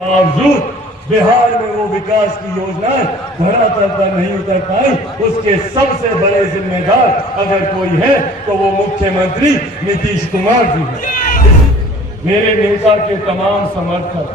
बावजूद बिहार में वो विकास की योजनाएं धरातल पर नहीं उतर पाई, उसके सबसे बड़े जिम्मेदार अगर कोई है तो वो मुख्यमंत्री नीतीश कुमार जी हैं। मेरे नेता के तमाम समर्थक,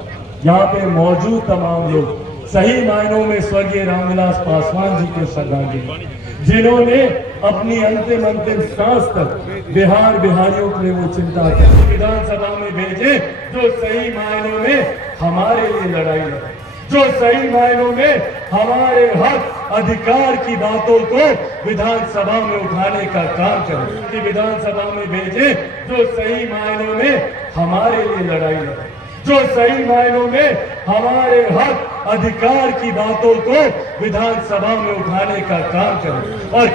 यहाँ पे मौजूद तमाम लोग सही मायनों में स्वर्गीय रामविलास पासवान जी को श्रद्धांजलि, जिन्होंने अपनी अंतिम सांस तक बिहारियों के लिए वो चिंता की, विधानसभा में भेजे, जो सही मायनों में हमारे लिए लड़ाई लड़े, जो सही मायनों में हमारे हक अधिकार की बातों को विधानसभा में उठाने का काम करें, विधानसभा में भेजे, जो सही मायनों में हमारे लिए लड़ाई लड़े, जो सही मायनों में हमारे हक अधिकार की बातों को विधानसभा में उठाने का काम करें। और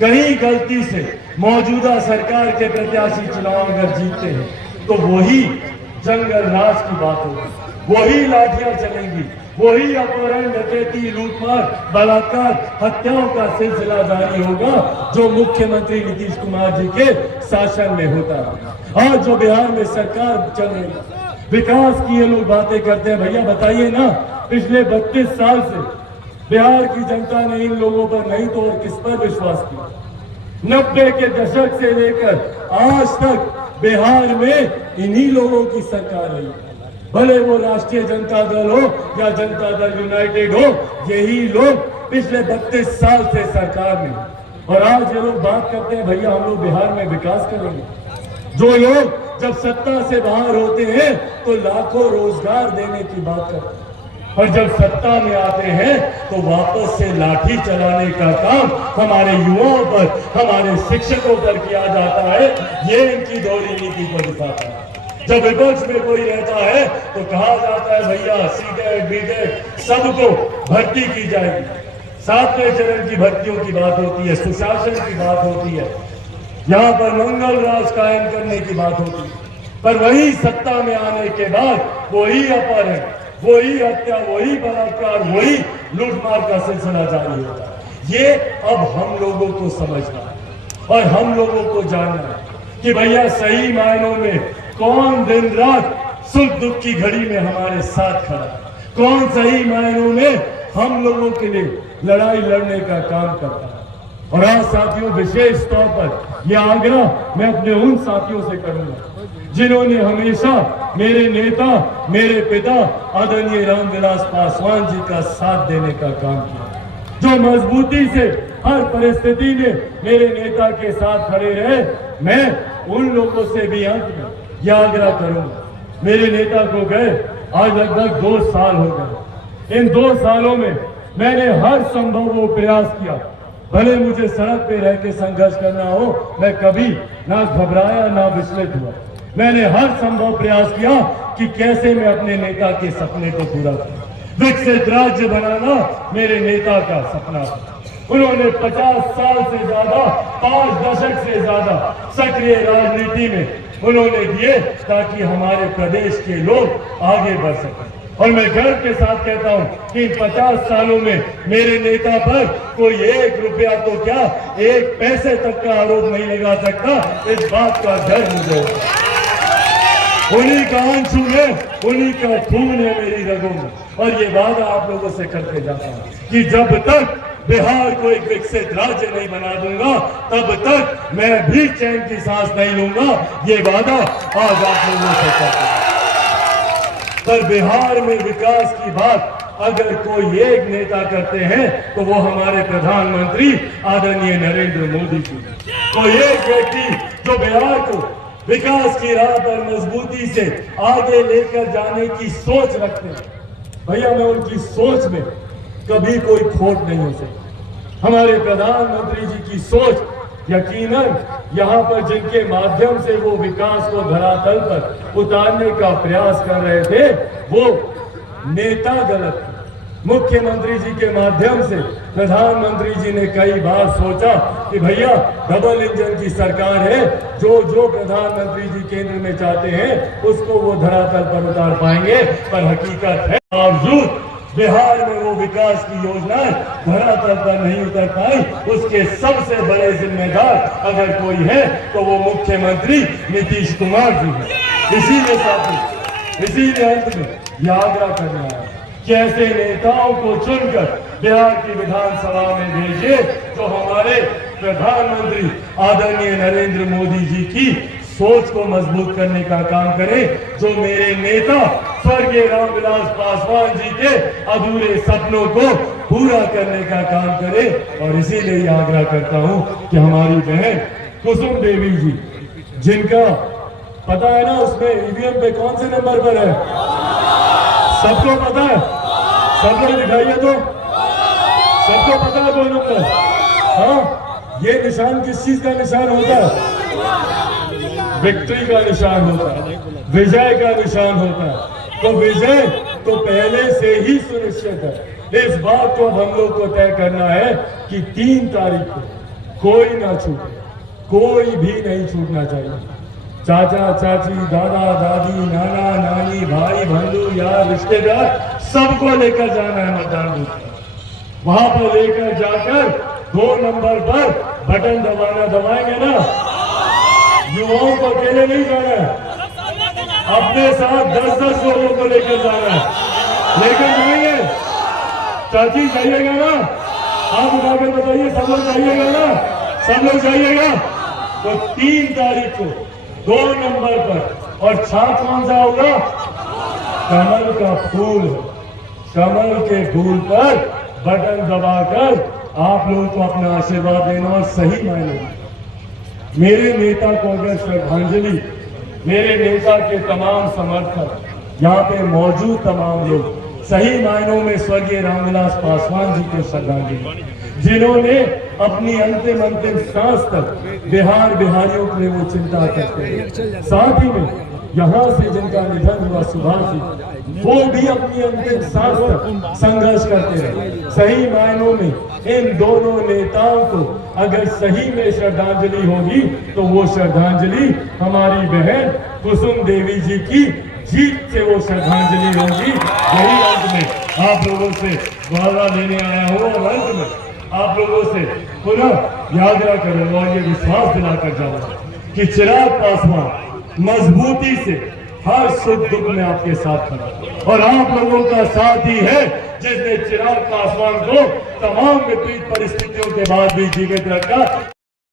कहीं गलती से मौजूदा सरकार के प्रत्याशी चुनाव अगर जीतते हैं तो वही जंगल राज की बात होगी, वही लाठियां चलेंगी, वही अपहरण, डकैती, लूटमार, बलात्कार, हत्याओं का सिलसिला जारी होगा जो मुख्यमंत्री नीतीश कुमार जी के शासन में होता है। और जो बिहार में सरकार चल रही है, विकास की ये लोग बातें करते हैं, भैया बताइए ना, पिछले 32 साल से बिहार की जनता ने इन लोगों पर नहीं तो और किस पर विश्वास किया। 90 के दशक से लेकर आज तक बिहार में इन्हीं लोगों की सरकार रही है, भले वो राष्ट्रीय जनता दल हो या जनता दल यूनाइटेड हो, यही लोग पिछले 32 साल से सरकार में। और आज ये लोग बात करते हैं भैया हम लोग बिहार में विकास करेंगे। जो लोग जब सत्ता से बाहर होते हैं तो लाखों रोजगार देने की बात करते हैं, और जब सत्ता में आते हैं तो वापस से लाठी चलाने का काम हमारे युवाओं पर, हमारे शिक्षकों पर किया जाता है। ये इनकी दोहरी नीति को दिखाता है। जब विपक्ष में कोई रहता है तो कहा जाता है भैया सीटेट बीटेट सबको भर्ती की जाएगी, 7वें चरण की भर्तियों की बात होती है, सुशासन की बात होती है, यहाँ पर मंगल राज कायम करने की बात होती है। पर वही सत्ता में आने के बाद वही अपहरण, वही हत्या, वही बलात्कार, वही लूटमार का सिलसिला जारी होता है। ये अब हम लोगों को समझना है और हम लोगों को जानना है कि भैया सही मायनों में कौन दिन रात सुख दुख की घड़ी में हमारे साथ खड़ा है, कौन सही मायनों में हम लोगों के लिए लड़ाई लड़ने का काम करता है। और आज साथियों, विशेष तौर पर यह आग्रह मैं अपने उन साथियों से करूंगा जिन्होंने हमेशा मेरे नेता, मेरे पिता आदरणीय रामविलास पासवान जी का साथ देने का काम किया, जो मजबूती से हर परिस्थिति में मेरे नेता के साथ खड़े रहे। मैं उन लोगों से भी अंत में यह आग्रह करूंगा, मेरे नेता को गए आज लगभग 2 साल हो गए। इन 2 सालों में मैंने हर संभव वो प्रयास किया, भले मुझे सड़क पे रह के संघर्ष करना हो, मैं कभी ना घबराया ना विचलित हुआ। मैंने हर संभव प्रयास किया कि कैसे मैं अपने नेता के सपने को पूरा करूं। विकसित राज्य बनाना मेरे नेता का सपना था। उन्होंने 50 साल से ज्यादा, 5 दशक से ज्यादा सक्रिय राजनीति में उन्होंने दिए ताकि हमारे प्रदेश के लोग आगे बढ़ सकें। और मैं गर्व के साथ कहता हूं कि 50 सालों में मेरे नेता पर कोई 1 रुपया तो क्या 1 पैसे तक का आरोप नहीं लगा सकता। इस बात का डर मुझे, उन्हीं का आंसू है, उन्हीं का खून है मेरी रगों में। और ये वादा आप लोगों से करके जाता हूं कि जब तक बिहार को एक विकसित राज्य नहीं बना दूंगा तब तक मैं भी चैन की सांस नहीं लूंगा। ये वादा आज आप लोगों से करता हूं। पर बिहार में विकास की बात अगर कोई एक नेता करते हैं तो वो हमारे प्रधानमंत्री आदरणीय नरेंद्र मोदी जी। कोई एक व्यक्ति जो बिहार को विकास की राह पर मजबूती से आगे लेकर जाने की सोच रखते हैं, भैया मैं उनकी सोच में कभी कोई खोट नहीं हो सकती। हमारे प्रधानमंत्री जी की सोच यकीनन यहाँ पर जिनके माध्यम से वो विकास को धरातल पर उतारने का प्रयास कर रहे थे वो नेता गलत थे। मुख्यमंत्री जी के माध्यम से प्रधानमंत्री जी ने कई बार सोचा कि भैया डबल इंजन की सरकार है, जो प्रधानमंत्री जी केंद्र में चाहते हैं उसको वो धरातल पर उतार पाएंगे। पर हकीकत है बावजूद बिहार में वो विकास की योजनाएं धरातल पर नहीं उतर पाई, उसके सबसे बड़े जिम्मेदार अगर कोई है तो वो मुख्यमंत्री नीतीश कुमार जी है। इसीलिए साथी इसीलिए अंत में यह आग्रह करना है कि ऐसे नेताओं को चुनकर बिहार की विधानसभा में भेजिए जो हमारे प्रधानमंत्री आदरणीय नरेंद्र मोदी जी की सोच को मजबूत करने का काम करे, जो मेरे नेता स्वर्गीय रामविलास पासवान जी के अधूरे सपनों को पूरा करने का काम करे। और इसीलिए आग्रह करता हूं कि हमारी बहन कुसुम देवी जी, जिनका पता है ना उसमें ईवीएम पे कौन से नंबर पर है, सबको पता है, सब लोग दिखाइए तो, सबको पता है 2 नंबर। हाँ, ये निशान किस चीज का निशान होता है? विक्ट्री का निशान होता है, विजय का निशान होता है। तो विजय तो पहले से ही सुनिश्चित है। इस बात को हम लोग को तय करना है कि 3 तारीख को कोई ना छूटे, कोई भी नहीं छूटना चाहिए। चाचा चाची, दादा दादी, नाना नानी, भाई बंधु, यार, रिश्तेदार, सबको लेकर जाना है मतदान बूथ। वहां पर लेकर जाकर 2 नंबर पर बटन दबाएंगे ना। युवाओं को अकेले नहीं जाना है, अपने साथ 10-10 लोगों को लेकर जाना है। लेकर जाएंगे, चाची जाइएगा ना, आप उठाकर बताइए, सब लोग जाइएगा ना, सब लोग जाइएगा। तो 3 तारीख को 2 नंबर पर, और छाप कौन सा होगा? कमल का फूल। कमल के फूल पर बटन दबाकर आप लोगों को अपना आशीर्वाद देना। और सही मायने में मेरे नेता को अगर श्रद्धांजलि, मेरे नेता के तमाम समर्थक, यहाँ पे मौजूद तमाम लोग सही मायनों में स्वर्गीय रामविलास पासवान जी को श्रद्धांजलि, जिन्होंने अपनी अंतिम सांस तक बिहारियों के लिए वो चिंता करते हैं। साथ ही में यहाँ से जिनका निधन हुआ सुभाष जी, वो भी अपनी अंतिम सांस तक संघर्ष करते रहे। सही मायनों में इन दोनों नेताओं को अगर सही में श्रद्धांजलि होगी तो वो श्रद्धांजलि हमारी बहन कुसुम देवी जी की जीत से वो श्रद्धांजलि होगी। यही अंत में आप लोगों से वादा लेने आया हूँ, और अंत में आप लोगों से पुनः याद करूंगा और ये विश्वास दिलाकर जाऊंगा कि चिराग पासवान मजबूती से हर सुख दुख में आपके साथ खड़ा, और आप लोगों का साथ ही है जिसने चिराग पासवान को तमाम विपरीत परिस्थितियों के बाद भी जीवित रखा।